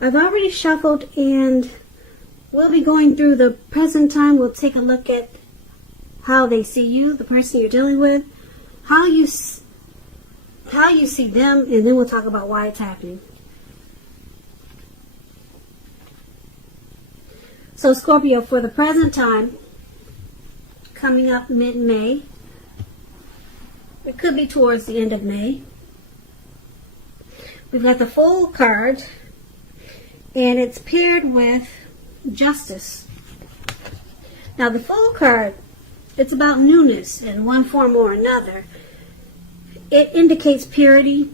I've already shuffled, and we'll be going through the present time. We'll take a look at how they see you, the person you're dealing with, how you see them, and then we'll talk about why it's happening. So Scorpio, for the present time, coming up mid-May, it could be towards the end of May, we've got the Fool card, and it's paired with Justice. Now the Fool card, it's about newness in one form or another. It indicates purity,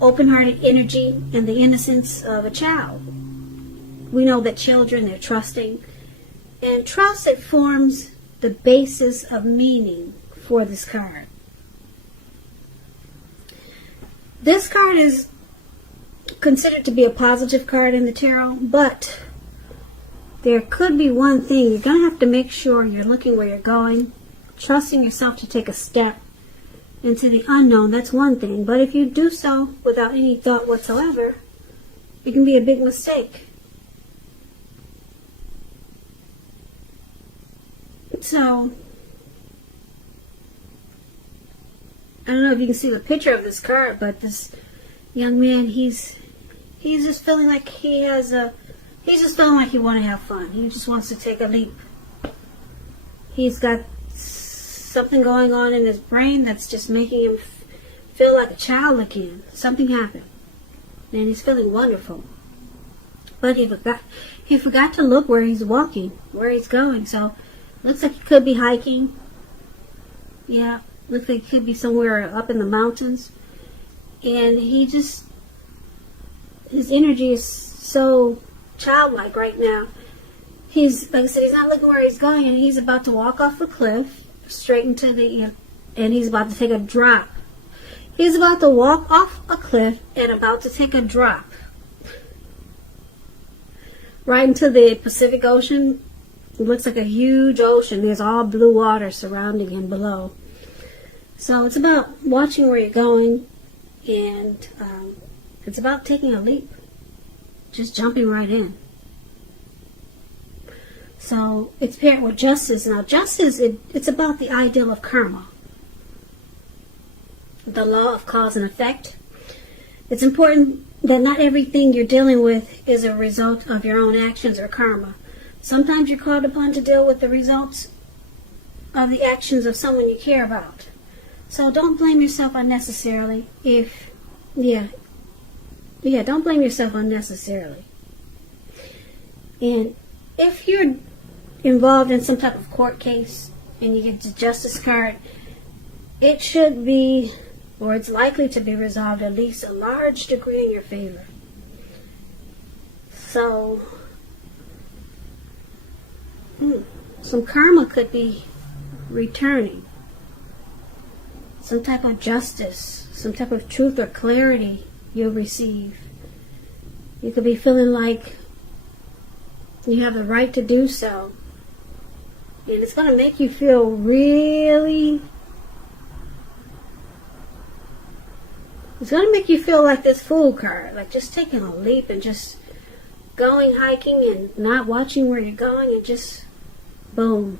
open-hearted energy, and the innocence of a child. We know that children, they're trusting, and trust, it forms the basis of meaning for this card. This card is considered to be a positive card in the tarot, but there could be one thing. You're going to have to make sure you're looking where you're going, trusting yourself to take a step into the unknown. That's one thing. But if you do so without any thought whatsoever, it can be a big mistake. So, I don't know if you can see the picture of this card, but this young man, he's just feeling like he's just feeling like he wants to have fun. He just wants to take a leap. He's got something going on in his brain that's just making him feel like a child again. Something happened, and he's feeling wonderful. But he forgot to look where he's walking, where he's going. So, looks like he could be hiking. Yeah, looks like he could be somewhere up in the mountains. And his energy is so childlike right now. Like I said, he's not looking where he's going, and he's about to walk off a cliff straight into and he's about to take a drop. He's about to walk off a cliff and about to take a drop right into the Pacific Ocean. It looks like a huge ocean. There's all blue water surrounding him below. So it's about watching where you're going, and it's about taking a leap. Just jumping right in. So it's paired with Justice. Now Justice, it's about the ideal of karma. The law of cause and effect. It's important that not everything you're dealing with is a result of your own actions or karma. Sometimes you're called upon to deal with the results of the actions of someone you care about. So don't blame yourself unnecessarily don't blame yourself unnecessarily. And if you're involved in some type of court case and you get the Justice card, it should be, or it's likely to be resolved at least a large degree in your favor. So, some karma could be returning. Some type of justice, some type of truth or clarity you'll receive. You could be feeling like you have the right to do so. And it's going to make you feel really... It's going to make you feel like this Fool card. Like just taking a leap and just going hiking and not watching where you're going and just boom.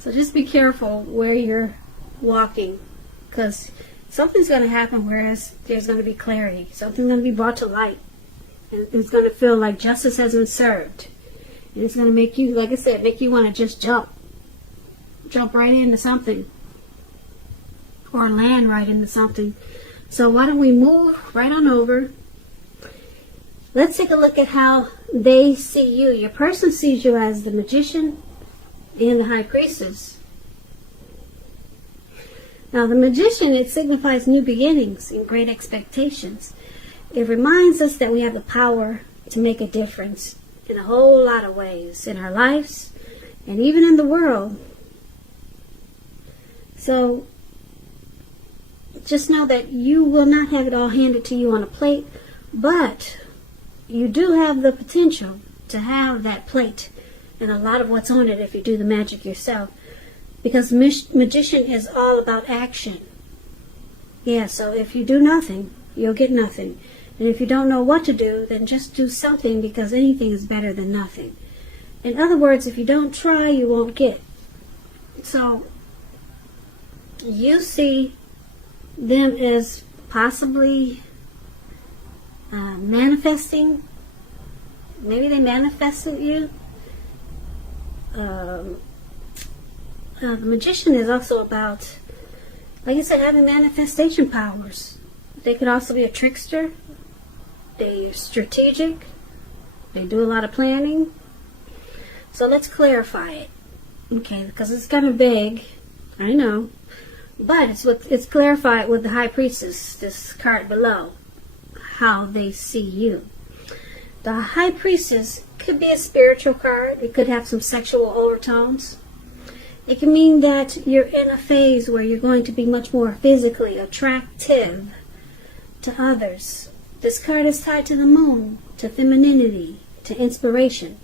So just be careful where you're walking, because something's going to happen, whereas there's going to be clarity. Something's going to be brought to light, and it's going to feel like justice has been served, and it's going to make you, like I said, make you want to just jump right into something, or land right into something. So why don't we move right on over? Let's take a look at how they see you. Your person sees you as the Magician and the High Priestess. Now the Magician, it signifies new beginnings and great expectations. It reminds us that we have the power to make a difference in a whole lot of ways in our lives and even in the world. So just know that you will not have it all handed to you on a plate, but you do have the potential to have that plate and a lot of what's on it if you do the magic yourself. Because Magician is all about action. Yeah, so if you do nothing, you'll get nothing. And if you don't know what to do, then just do something, because anything is better than nothing. In other words, if you don't try, you won't get. So, you see them as possibly manifesting. Maybe they manifested you. The Magician is also about, like I said, having manifestation powers. They could also be a trickster. They're strategic. They do a lot of planning. So let's clarify it. Okay, because it's kind of vague. I know. But it's clarified with the High Priestess, this card below, how they see you. The High Priestess could be a spiritual card. It could have some sexual overtones. It can mean that you're in a phase where you're going to be much more physically attractive to others. This card is tied to the moon, to femininity, to inspiration.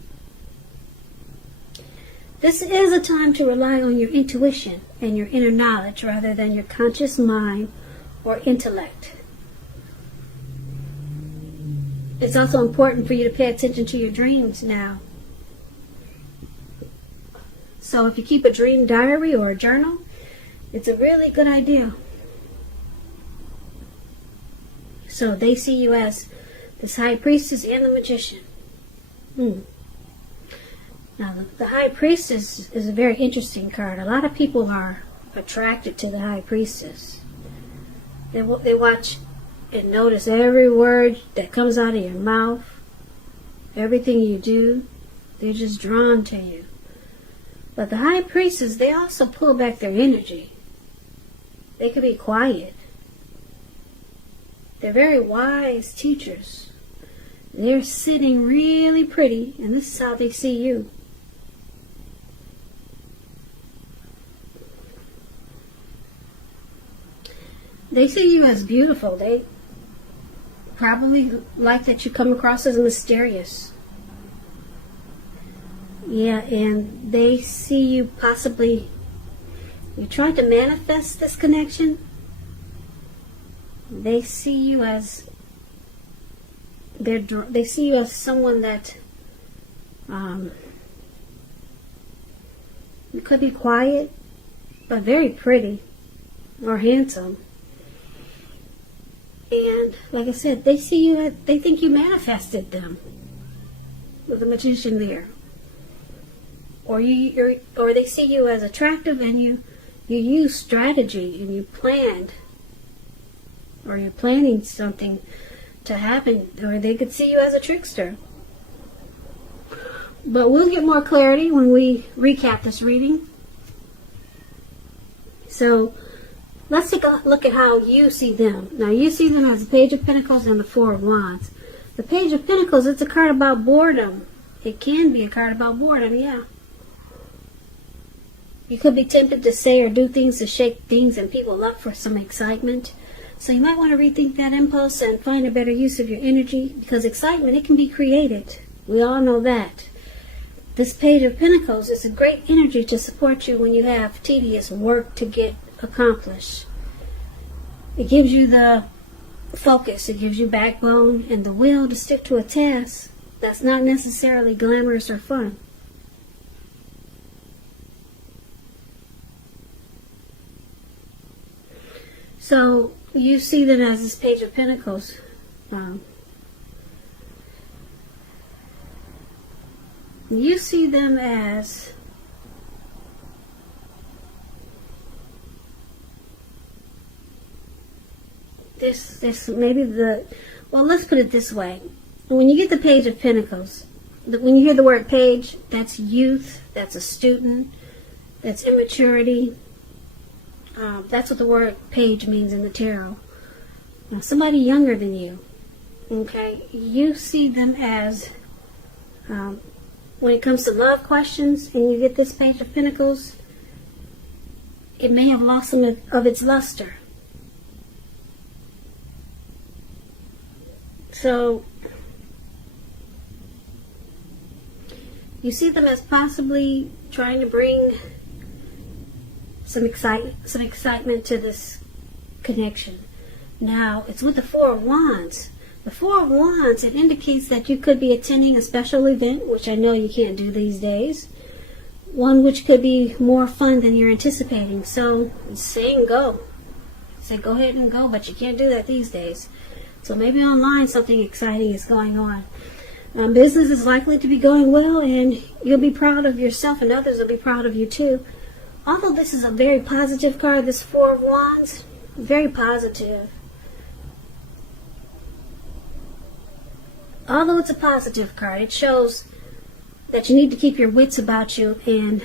This is a time to rely on your intuition and your inner knowledge rather than your conscious mind or intellect. It's also important for you to pay attention to your dreams now. So if you keep a dream diary or a journal, it's a really good idea. So they see you as this High Priestess and the Magician. Now, the High Priestess is a very interesting card. A lot of people are attracted to the High Priestess. They watch and notice every word that comes out of your mouth, everything you do. They're just drawn to you. But the High Priestess, they also pull back their energy. They can be quiet. They're very wise teachers. They're sitting really pretty, and this is how they see you. They see you as beautiful. They probably like that you come across as mysterious. Yeah, and they see you possibly, you tried to manifest this connection. They see you as, they see you as someone that could be quiet, but very pretty or handsome. And like I said, they see you, they think you manifested them with the Magician there. Or they see you as attractive, and you use strategy and you planned, or you're planning something to happen, or they could see you as a trickster. But we'll get more clarity when we recap this reading. So let's take a look at how you see them. Now, you see them as the Page of Pentacles and the Four of Wands. The Page of Pentacles, it's a card about boredom. It can be a card about boredom, yeah. You could be tempted to say or do things to shake things and people up for some excitement. So you might want to rethink that impulse and find a better use of your energy, because excitement, it can be created. We all know that. This Page of Pentacles is a great energy to support you when you have tedious work to get accomplished. It gives you the focus, it gives you backbone and the will to stick to a task that's not necessarily glamorous or fun. So you see them as this Page of Pentacles. You see them as this maybe well, let's put it this way. When you get the Page of Pentacles, when you hear the word page, that's youth, that's a student, that's immaturity. That's what the word page means in the tarot. Now, somebody younger than you, okay? You see them as, when it comes to love questions, and you get this Page of Pentacles, it may have lost some of its luster. So, you see them as possibly trying to bring some excitement to this connection. Now, it's with the Four of Wands. The Four of Wands, it indicates that you could be attending a special event, which I know you can't do these days. One which could be more fun than you're anticipating. So it's saying go. Say go ahead and go, but you can't do that these days. So maybe online something exciting is going on. Business is likely to be going well, and you'll be proud of yourself, and others will be proud of you too. Although this is a very positive card, this Four of Wands, very positive. Although it's a positive card, it shows that you need to keep your wits about you, and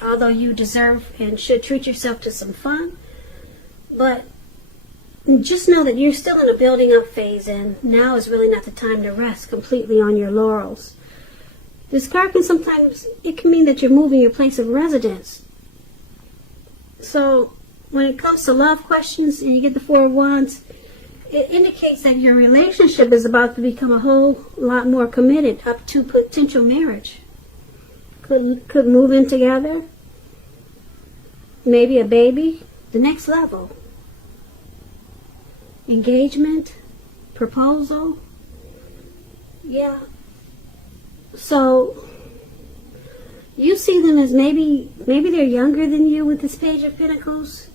although you deserve and should treat yourself to some fun, but just know that you're still in a building up phase, and now is really not the time to rest completely on your laurels. This card can sometimes, it can mean that you're moving your place of residence. So when it comes to love questions and you get the Four of Wands, it indicates that your relationship is about to become a whole lot more committed, up to potential marriage. Could move in together, maybe a baby, the next level. Engagement, proposal, yeah. So you see them as maybe they're younger than you with this Page of Pentacles.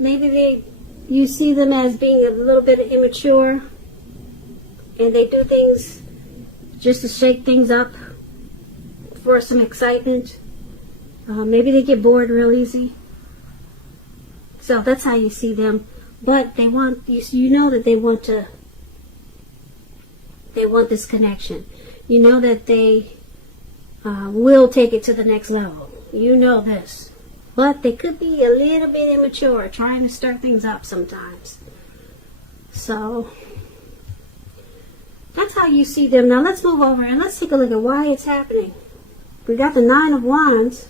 Maybe you see them as being a little bit immature, and they do things just to shake things up for some excitement. Maybe they get bored real easy. So that's how you see them. But they want, you know that they want this connection. You know that they will take it to the next level. You know this. But they could be a little bit immature, trying to stir things up sometimes. So that's how you see them. Now let's move over and let's take a look at why it's happening. We got the Nine of Wands,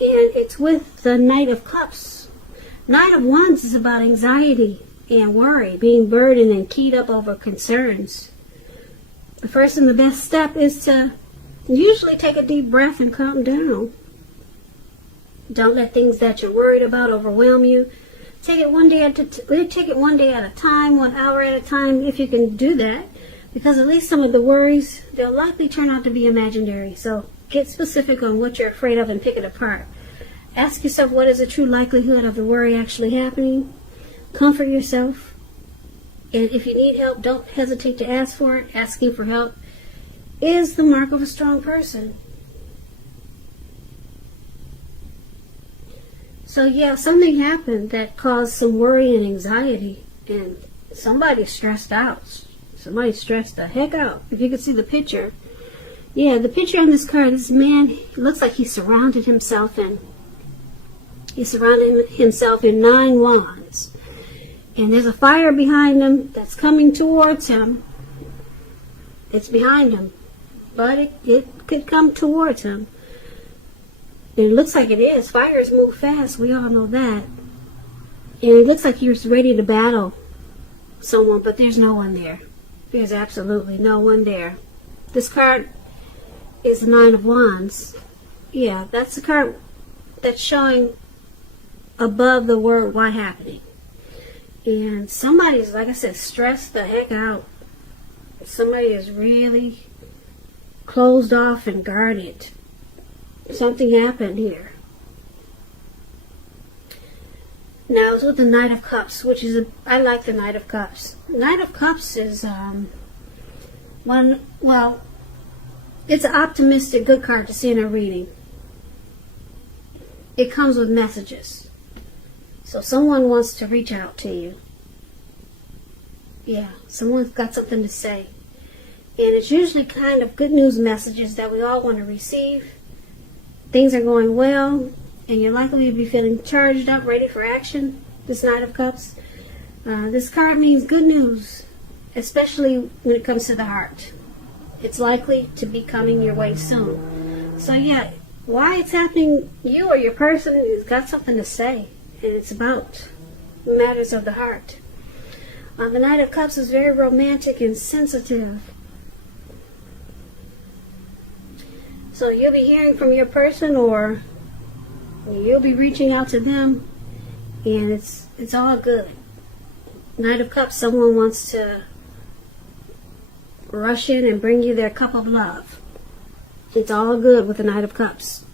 and it's with the Knight of Cups. Knight of Wands is about anxiety and worry, being burdened and keyed up over concerns. The first and the best step is to usually take a deep breath and calm down. Don't let things that you're worried about overwhelm you. Take it one day at a time, 1 hour at a time, if you can do that. Because at least some of the worries, they'll likely turn out to be imaginary. So get specific on what you're afraid of and pick it apart. Ask yourself, what is the true likelihood of the worry actually happening? Comfort yourself. And if you need help, don't hesitate to ask for it. Asking for help is the mark of a strong person. So yeah, something happened that caused some worry and anxiety, and somebody's stressed out. Somebody stressed the heck out. If you could see the picture. Yeah, the picture on this card, this man, it looks like he surrounded himself in 9 wands. And there's a fire behind him that's coming towards him. It's behind him. But it could come towards him. And it looks like it is. Fires move fast. We all know that. And it looks like he was ready to battle someone, but there's no one there. There's absolutely no one there. This card is the Nine of Wands. Yeah, that's the card that's showing above the word "why" happening. And somebody's, like I said, stressed the heck out. Somebody is really closed off and guarded. Something happened here. Now it's with the Knight of Cups, which is I like the Knight of Cups. Knight of Cups is it's an optimistic, good card to see in a reading. It comes with messages. So someone wants to reach out to you. Yeah, someone's got something to say. And it's usually kind of good news messages that we all want to receive. Things are going well, and you're likely to be feeling charged up, ready for action. This Knight of Cups. This card means good news, especially when it comes to the heart. It's likely to be coming your way soon. So yeah, why it's happening, you or your person has got something to say, and it's about matters of the heart. The Knight of Cups is very romantic and sensitive. So you'll be hearing from your person, or you'll be reaching out to them, and it's all good. Knight of Cups, someone wants to rush in and bring you their cup of love. It's all good with the Knight of Cups.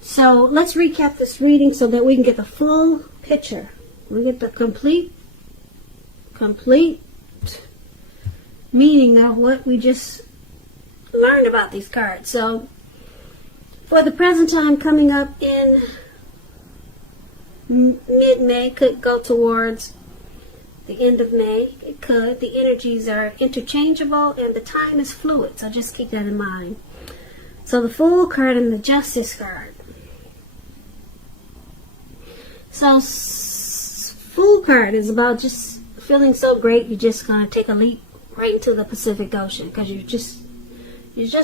So let's recap this reading so that we can get the full picture. We get the complete meaning of what we just learned about these cards. So for the present time coming up in mid-May, could go towards the end of May. It could. The energies are interchangeable and the time is fluid, so just keep that in mind. So the Fool card and the Justice card. So Fool card is about just feeling so great you're just going to take a leap right into the Pacific Ocean because you're just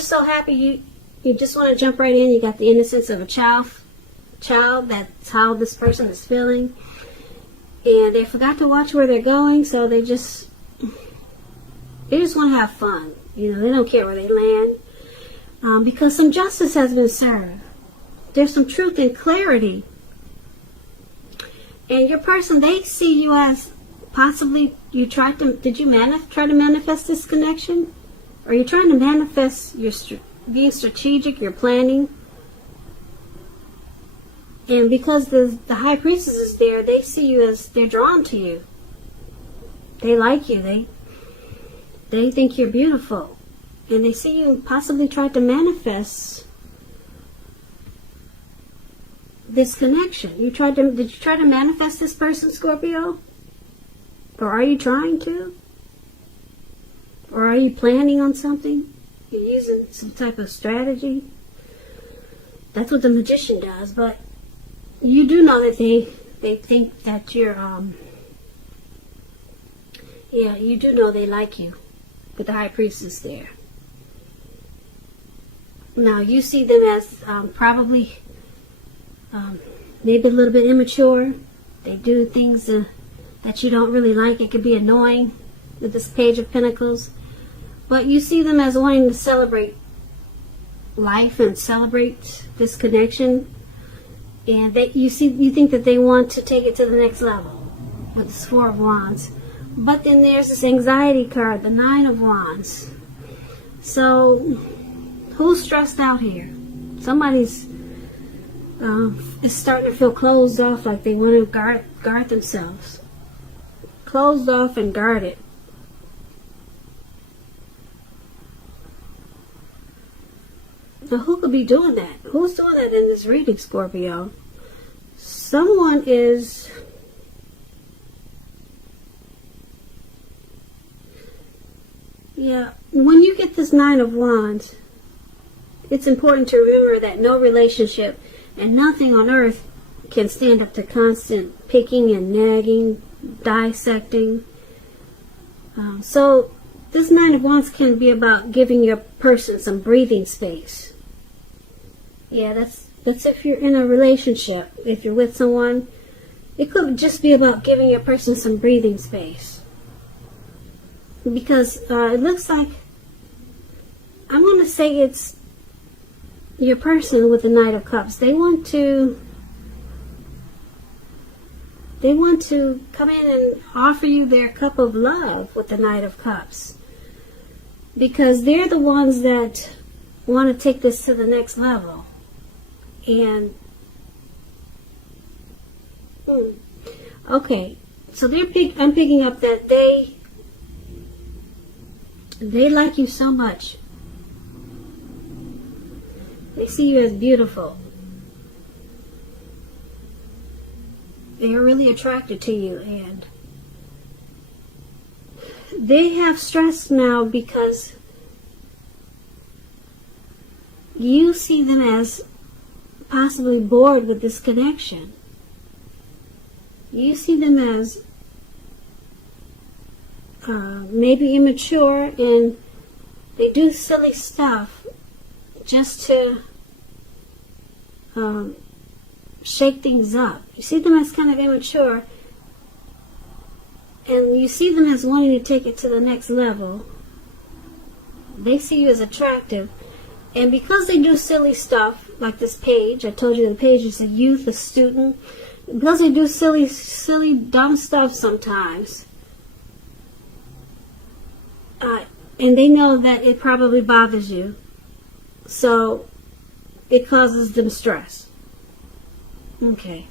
so happy you just want to jump right in. You got the innocence of a child. That's how this person is feeling. And they forgot to watch where they're going, so they just want to have fun. You know, they don't care where they land. Because some justice has been served. There's some truth and clarity. And your person, they see you as possibly, did you try to manifest this connection? Or are you trying to manifest being strategic, your planning? And because the High Priestess is there, they see you as, they're drawn to you. They like you. They think you're beautiful. And they see you possibly try to manifest this connection. Did you try to manifest this person, Scorpio? Or are you trying to? Or are you planning on something? You're using some type of strategy? That's what the Magician does, but you do know that they think that you're, you do know they like you with the High Priestess there. Now, you see them as probably maybe a little bit immature. They do things that you don't really like. It could be annoying with this Page of Pentacles. But you see them as wanting to celebrate life and celebrate this connection. And you think that they want to take it to the next level with this Four of Wands. But then there's this anxiety card, the Nine of Wands. So, who's stressed out here? Somebody's is starting to feel closed off, like they want to guard themselves. Closed off and guarded. Now, who could be doing that? Who's doing that in this reading, Scorpio? Someone is... Yeah, when you get this Nine of Wands, it's important to remember that no relationship and nothing on earth can stand up to constant picking and nagging, dissecting. So this Nine of Wands can be about giving your person some breathing space. Yeah, that's if you're in a relationship. If you're with someone, it could just be about giving your person some breathing space. Because it looks like, I'm going to say it's your person with the Knight of Cups. They want to come in and offer you their cup of love with the Knight of Cups. Because they're the ones that want to take this to the next level. And okay, so I'm picking up that they like you so much. They see you as beautiful. They're really attracted to you, and they have stress now because you see them as possibly bored with this connection. You see them as maybe immature, and they do silly stuff just to shake things up. You see them as kind of immature, and you see them as wanting to take it to the next level. They see you as attractive, and because they do silly stuff like this page, I told you the page is a youth, a student. because they do silly, dumb stuff sometimes. And they know that it probably bothers you. So it causes them stress. Okay.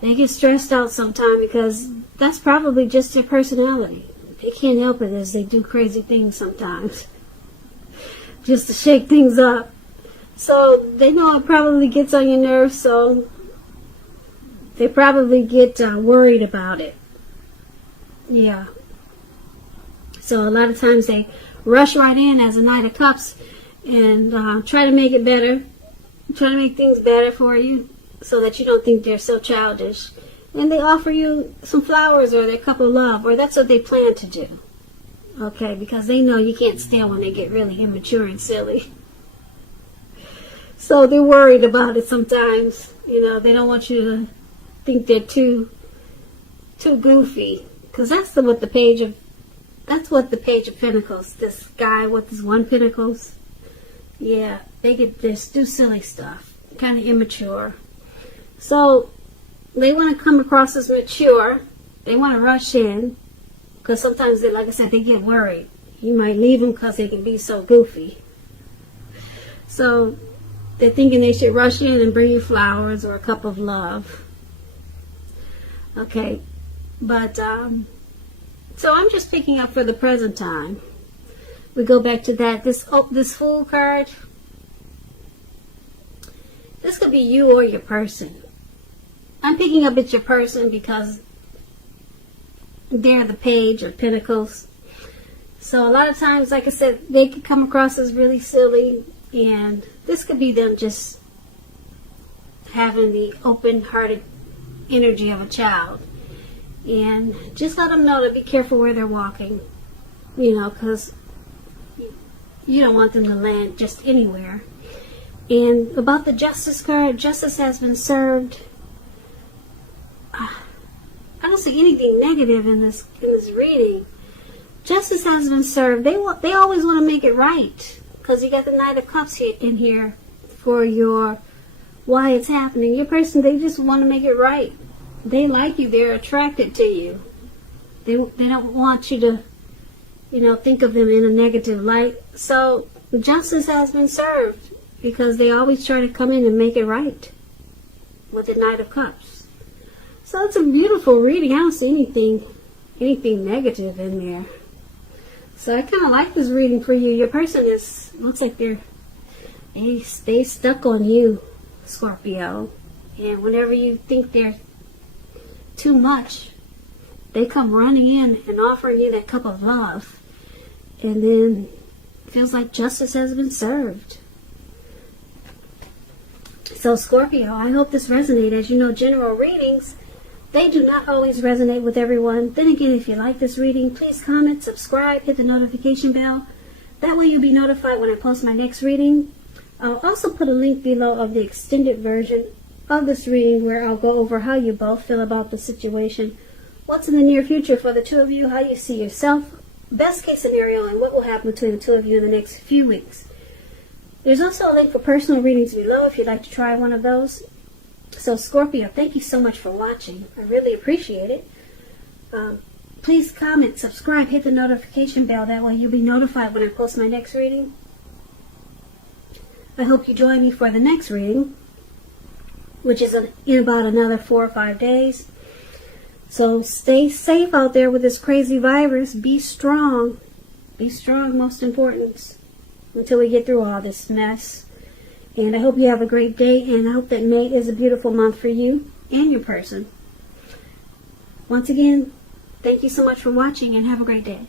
They get stressed out sometimes because that's probably just their personality. They can't help it as they do crazy things sometimes. Just to shake things up. So they know it probably gets on your nerves, so they probably get worried about it. Yeah. So a lot of times they rush right in as a Knight of Cups and try to make it better. Try to make things better for you so that you don't think they're so childish. And they offer you some flowers or their cup of love, or that's what they plan to do. Okay, because they know you can't stand when they get really immature and silly. So they're worried about it sometimes. You know, they don't want you to think they're too goofy. Because that's what the Page of Pentacles, this guy with his 1 Pentacles. Yeah, they just do silly stuff. Kind of immature. So they want to come across as mature. They want to rush in. Because sometimes, like I said, they get worried. You might leave them because they can be so goofy. So they're thinking they should rush in and bring you flowers or a cup of love. Okay. But, so I'm just picking up for the present time. We go back to that. This Fool card. This could be you or your person. I'm picking up it's your person because they're the Page of Pentacles. So a lot of times, like I said, they could come across as really silly, and this could be them just having the open-hearted energy of a child. And just let them know to be careful where they're walking, you know, because you don't want them to land just anywhere. And about the Justice card, justice has been served. I don't see anything negative in this reading. Justice has been served. They always want to make it right, because you got the Knight of Cups in here for your why it's happening. Your person, they just want to make it right. They like you. They're attracted to you. They don't want you to, you know, think of them in a negative light. So justice has been served because they always try to come in and make it right with the Knight of Cups. So it's a beautiful reading. I don't see anything negative in there. So I kind of like this reading for you. Your person looks like they stay stuck on you, Scorpio. And whenever you think they're too much, they come running in and offering you that cup of love. And then it feels like justice has been served. So Scorpio, I hope this resonated. As you know, general readings, they do not always resonate with everyone. Then again, if you like this reading, please comment, subscribe, hit the notification bell. That way you'll be notified when I post my next reading. I'll also put a link below of the extended version of this reading where I'll go over how you both feel about the situation, what's in the near future for the two of you, how you see yourself, best case scenario, and what will happen between the two of you in the next few weeks. There's also a link for personal readings below if you'd like to try one of those. So Scorpio, thank you so much for watching. I really appreciate it. Please comment, subscribe, hit the notification bell. That way you'll be notified when I post my next reading. I hope you join me for the next reading, which is in about another 4 or 5 days. So stay safe out there with this crazy virus. Be strong. Be strong, most important, until we get through all this mess. And I hope you have a great day, and I hope that May is a beautiful month for you and your person. Once again, thank you so much for watching, and have a great day.